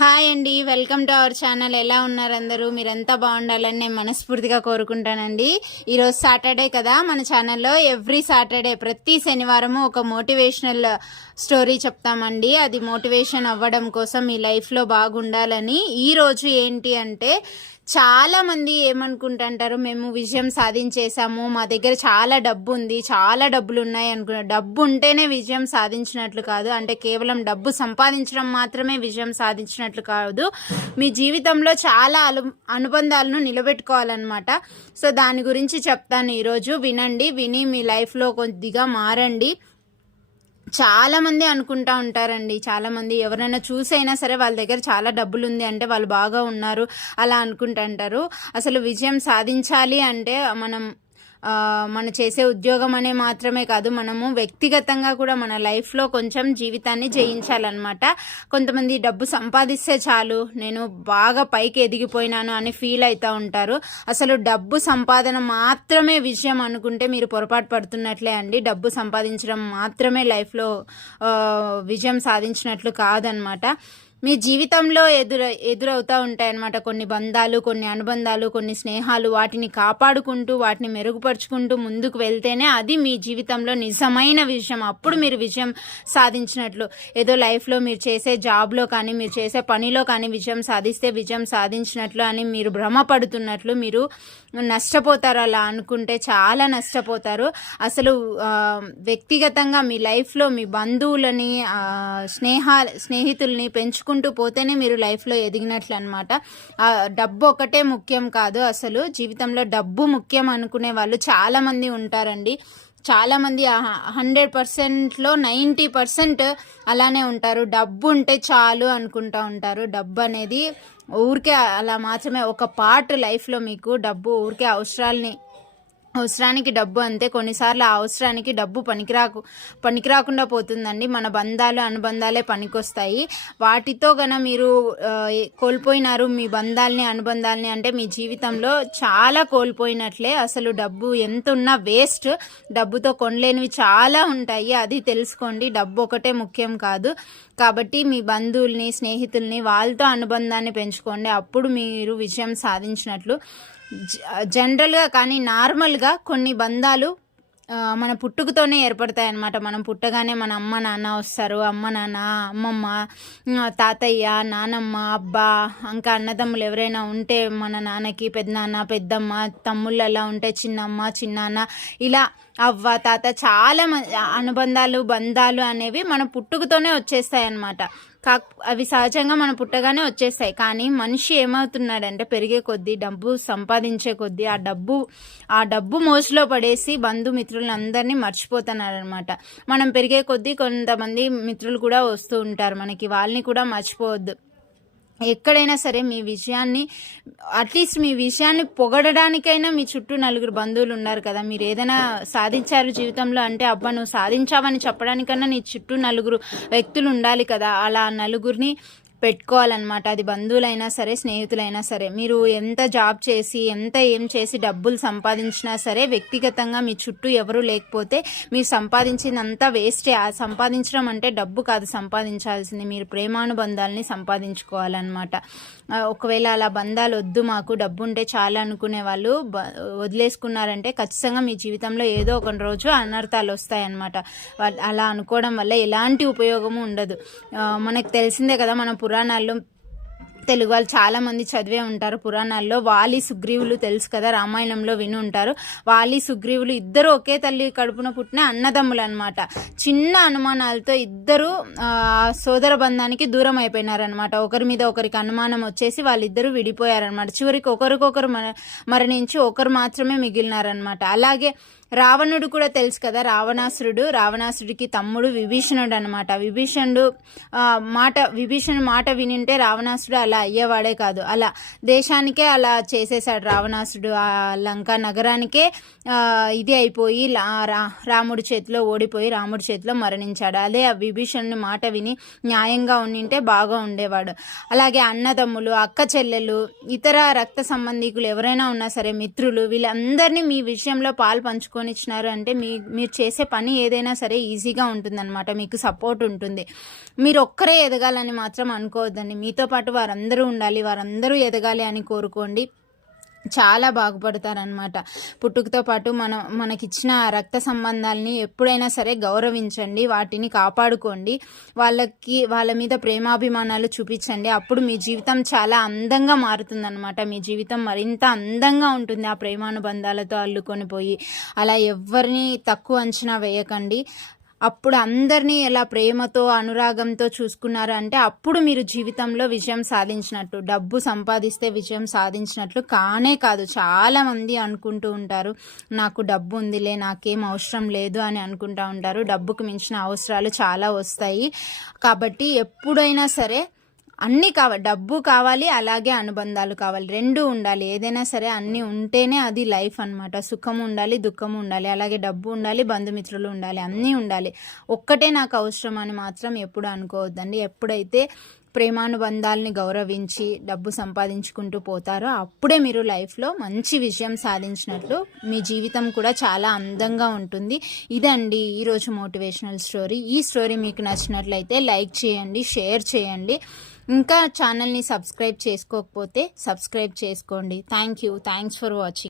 Hi అండి welcome to our channel ఎలా ఉన్నారు అందరూ? మీరంతా బాగుండాలని నేను మనస్ఫూర్తిగా కోరుకుంటానండి. ఈరోజు సాటర్డే కదా. మన ఛానల్లో ఎవ్రీ సాటర్డే ప్రతి శనివారము ఒక మోటివేషనల్ స్టోరీ చెప్తామండి. అది మోటివేషన్ అవ్వడం కోసం మీ లైఫ్లో బాగుండాలని. ఈ రోజు ఏంటి అంటే చాలా మంది ఏమనుకుంటుంటారు మేము విజయం సాధించేసాము మా దగ్గర చాలా డబ్బు ఉంది చాలా డబ్బులు ఉన్నాయి అనుకున్నారు డబ్బు ఉంటేనే విజయం సాధించినట్లు కాదు. అంటే కేవలం డబ్బు సంపాదించడం మాత్రమే విజయం సాధించినట్లు కాదు. మీ జీవితంలో చాలా అను అనుబంధాలను నిలబెట్టుకోవాలన్నమాట. సో దాని గురించి చెప్తాను ఈరోజు. వినండి విని మీ లైఫ్లో కొద్దిగా మారండి. చాలా మంది అనుకుంటా ఉంటారండి. చాలా మంది ఎవరైనా చూసైనా సరే వాళ్ళ దగ్గర చాలా డబ్బులు ఉంది అంటే వాళ్ళు బాగా ఉన్నారు. అలా అనుకుంటుంటారు అసలు విజయం సాధించాలి అంటే మనం మన చేసే ఉద్యోగం అనే మాత్రమే కాదు మనము వ్యక్తిగతంగా కూడా మన లైఫ్లో కొంచెం జీవితాన్ని జయించాలన్నమాట. కొంతమంది డబ్బు సంపాదిస్తే చాలు నేను బాగా పైకి ఎదిగిపోయినాను అని ఫీల్ అవుతూ ఉంటారు. అసలు డబ్బు సంపాదన మాత్రమే విషయం అనుకుంటే మీరు పొరపాటు పడుతున్నట్లే అండి. డబ్బు సంపాదించడం మాత్రమే లైఫ్లో విజయం సాధించినట్లు కాదనమాట మీ జీవితంలో ఎదుర ఎదురవుతూ ఉంటాయన్నమాట. కొన్ని బంధాలు కొన్ని అనుబంధాలు కొన్ని స్నేహాలు వాటిని కాపాడుకుంటూ వాటిని మెరుగుపరుచుకుంటూ ముందుకు వెళ్తేనే అది మీ జీవితంలో నిజమైన విషయం అప్పుడు మీరు విజయం సాధించినట్లు. ఏదో లైఫ్లో మీరు చేసే జాబ్లో కానీ మీరు చేసే పనిలో కానీ విజయం సాధిస్తే విజయం సాధించినట్లు అని మీరు భ్రమపడుతున్నట్లు మీరు నష్టపోతారు అలా అనుకుంటే చాలా నష్టపోతారు. అసలు వ్యక్తిగతంగా మీ లైఫ్లో మీ బంధువులని స్నేహ స్నేహితుల్ని పెంచుకుంటూ పోతేనే మీరు లైఫ్లో ఎదిగినట్లు అనమాట డబ్బు ఒకటే ముఖ్యం కాదు అసలు. జీవితంలో డబ్బు ముఖ్యం అనుకునే వాళ్ళు చాలామంది ఉంటారండి. చాలామంది హండ్రెడ్ పర్సెంట్లో నైంటీ పర్సెంట్ అలానే ఉంటారు. డబ్బు ఉంటే చాలు అనుకుంటా ఉంటారు. డబ్బు అనేది ఊరికే అలా మాత్రమే ఒక పార్ట్ లైఫ్లో మీకు డబ్బు ఊరికే అవసరాలని అవసరానికి డబ్బు అంతే. కొన్నిసార్లు ఆ అవసరానికి డబ్బు పనికిరాకు పనికిరాకుండా పోతుందండి. మన బంధాలు అనుబంధాలే పనికొస్తాయి. వాటితో గన మీరు కోల్పోయినారు మీ బంధాలని అనుబంధాలని అంటే మీ జీవితంలో చాలా కోల్పోయినట్లే. అసలు డబ్బు ఎంత ఉన్నా వేస్ట్. డబ్బుతో కొనలేనివి చాలా ఉంటాయి. అది తెలుసుకోండి. డబ్బు ఒకటే ముఖ్యం కాదు. కాబట్టి మీ బంధువుల్ని స్నేహితుల్ని వాళ్ళతో అనుబంధాన్ని పెంచుకోండి. అప్పుడు మీరు విజయం సాధించినట్లు. జనరల్గా కానీ నార్మల్గా కొన్ని బంధాలు మన పుట్టుకతోనే ఏర్పడతాయి అన్నమాట మనం పుట్టగానే మన అమ్మ నాన్న వస్తారు. అమ్మ నాన్న అమ్మమ్మ తాతయ్య నానమ్మ అబ్బా ఇంకా అన్నదమ్ములు ఎవరైనా ఉంటే మన నాన్నకి పెద్దనాన్న పెద్దమ్మ తమ్ముళ్ళు అలా ఉంటే చిన్నమ్మ చిన్నాన్న ఇలా అవ్వ తాత చాలా అనుబంధాలు బంధాలు అనేవి మన పుట్టుకతోనే వచ్చేస్తాయి అన్నమాట కా అవి సహజంగా మన పుట్టగానే వచ్చేస్తాయి. కానీ మనిషి ఏమవుతున్నాడంటే పెరిగే కొద్దీ డబ్బు సంపాదించే కొద్దీ ఆ డబ్బు ఆ డబ్బు మోసులో పడేసి మిత్రులను అందరినీ మర్చిపోతున్నారనమాట మనం పెరిగే కొద్దీ కొంతమంది మిత్రులు కూడా వస్తూ ఉంటారు మనకి. వాళ్ళని కూడా మర్చిపోవద్దు. ఎక్కడైనా సరే మీ విషయాన్ని అట్లీస్ట్ మీ విషయాన్ని పొగడడానికైనా మీ చుట్టూ నలుగురు బంధువులు ఉన్నారు కదా. మీరు ఏదైనా సాధించారు జీవితంలో అంటే అబ్బా నువ్వు సాధించావని చెప్పడానికన్నా నీ చుట్టూ నలుగురు వ్యక్తులు ఉండాలి కదా. అలా నలుగురిని పెట్టుకోవాలన్నమాట. అది బంధువులైనా సరే స్నేహితులైనా సరే. మీరు ఎంత జాబ్ చేసి ఎంత ఏం చేసి డబ్బులు సంపాదించినా సరే వ్యక్తిగతంగా మీ చుట్టూ ఎవరు లేకపోతే మీరు సంపాదించినంత వేస్టే ఆ సంపాదించడం అంటే డబ్బు కాదు సంపాదించాల్సింది. మీరు ప్రేమానుబంధాలని సంపాదించుకోవాలన్నమాట. ఒకవేళ అలా బంధాలు వద్దు మాకు డబ్బు ఉంటే చాలా అనుకునే వాళ్ళు వదిలేసుకున్నారంటే ఖచ్చితంగా మీ జీవితంలో ఏదో ఒక రోజు అనర్థాలు వస్తాయన్నమాట. అలా అనుకోవడం వల్ల ఎలాంటి ఉపయోగము ఉండదు. మనకు తెలిసిందే కదా మనం పురాణాల్లో తెలుగు వాళ్ళు చాలామంది చదివే ఉంటారు. పురాణాల్లో వాలి సుగ్రీవులు తెలుసు కదా రామాయణంలో విని ఉంటారు. వాలి సుగ్రీవులు ఇద్దరు ఒకే తల్లి కడుపున పుట్టిన అన్నదమ్ములు అనమాట చిన్న అనుమానాలతో ఇద్దరు సోదర బంధానికి దూరం అయిపోయినారనమాట ఒకరి మీద ఒకరికి అనుమానం వచ్చేసి వాళ్ళిద్దరూ విడిపోయారనమాట చివరికి ఒకరికొకరు మర మరణించి ఒకరు మాత్రమే మిగిలినారనమాట అలాగే రావణుడు కూడా తెలుసు కదా రావణాసురుడు. రావణాసుడికి తమ్ముడు విభీషణుడు అనమాట విభీషణుడు మాట విభీషణుడు మాట వినింటే రావణాసుడు అలా అయ్యేవాడే కాదు. అలా దేశానికే అలా చేసేసాడు రావణాసుడు ఆ లంక నగరానికే ఇది అయిపోయి రా- రాముడి చేతిలో ఓడిపోయి రాముడి చేతిలో మరణించాడు. అదే ఆ విభీషణుని మాట విని న్యాయంగా ఉండింటే బాగా ఉండేవాడు. అలాగే అన్నదమ్ములు అక్క చెల్లెలు ఇతర రక్త సంబంధికులు ఎవరైనా ఉన్నా సరే మిత్రులు వీళ్ళందరినీ మీ విషయంలో పాలు పంచుకొని తీసుకొని ఇచ్చినారు అంటే మీ మీరు చేసే పని ఏదైనా సరే ఈజీగా ఉంటుందన్నమాట. మీకు సపోర్ట్ ఉంటుంది. మీరు ఒక్కరే ఎదగాలని మాత్రం అనుకోవద్దండి. మీతో పాటు వారందరూ ఉండాలి. వారందరూ ఎదగాలి అని కోరుకోండి. చాలా బాగుపడతారనమాట పుట్టుకతో పాటు మనం మనకిచ్చిన రక్త సంబంధాలని ఎప్పుడైనా సరే గౌరవించండి వాటిని కాపాడుకోండి వాళ్ళకి వాళ్ళ మీద ప్రేమాభిమానాలు చూపించండి. అప్పుడు మీ జీవితం చాలా అందంగా మారుతుందనమాట మీ జీవితం మరింత అందంగా ఉంటుంది ఆ ప్రేమానుబంధాలతో అల్లుకొని పోయి. అలా ఎవరిని తక్కువ అంచనా వేయకండి. అప్పుడు అందరినీ ఎలా ప్రేమతో అనురాగంతో చూసుకున్నారు అంటే అప్పుడు మీరు జీవితంలో విజయం సాధించినట్టు డబ్బు సంపాదిస్తే విజయం సాధించినట్లు కానే కాదు. చాలామంది అనుకుంటూ ఉంటారు నాకు డబ్బు ఉందిలే నాకేం అవసరం లేదు అని అనుకుంటూ ఉంటారు. డబ్బుకు మించిన అవసరాలు చాలా వస్తాయి. కాబట్టి ఎప్పుడైనా సరే అన్నీ కావాలి డబ్బు కావాలి అలాగే అనుబంధాలు కావాలి. రెండు ఉండాలి. ఏదైనా సరే అన్నీ ఉంటేనే అది లైఫ్ అనమాట సుఖం ఉండాలి దుఃఖం ఉండాలి అలాగే డబ్బు ఉండాలి బంధుమిత్రులు ఉండాలి అన్నీ ఉండాలి. ఒక్కటే నాకు అవసరం అని మాత్రం ఎప్పుడు అనుకోవద్దండి. ఎప్పుడైతే ప్రేమానుబంధాలని గౌరవించి డబ్బు సంపాదించుకుంటూ పోతారో అప్పుడే మీరు లైఫ్లో మంచి విజయం సాధించినట్లు మీ జీవితం కూడా చాలా అందంగా ఉంటుంది. ఇదండి ఈరోజు మోటివేషనల్ స్టోరీ. ఈ స్టోరీ మీకు నచ్చినట్లయితే లైక్ చేయండి షేర్ చేయండి. ఇంకా ఛానల్ని సబ్స్క్రైబ్ చేసుకోకపోతే సబ్స్క్రైబ్ చేసుకోండి. Thank you. Thanks for watching.